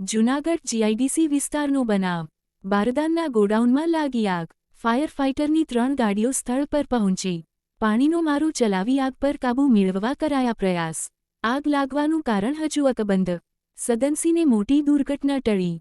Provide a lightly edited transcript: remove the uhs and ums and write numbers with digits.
Junagadh GIDC વિસ્તારનો બનાવ. બારદાનના ગોડાઉનમાં લાગી આગ. ફાયર ફાઇટરની 3 ગાડીઓ સ્થળ પર પહોંચી પાણીનો મારો ચલાવી આગ પર કાબૂ મેળવવા કરાયા પ્રયાસ. આગ લાગવાનું કારણ હજુ અકબંધ. સદનસીને મોટી દુર્ઘટના ટળી.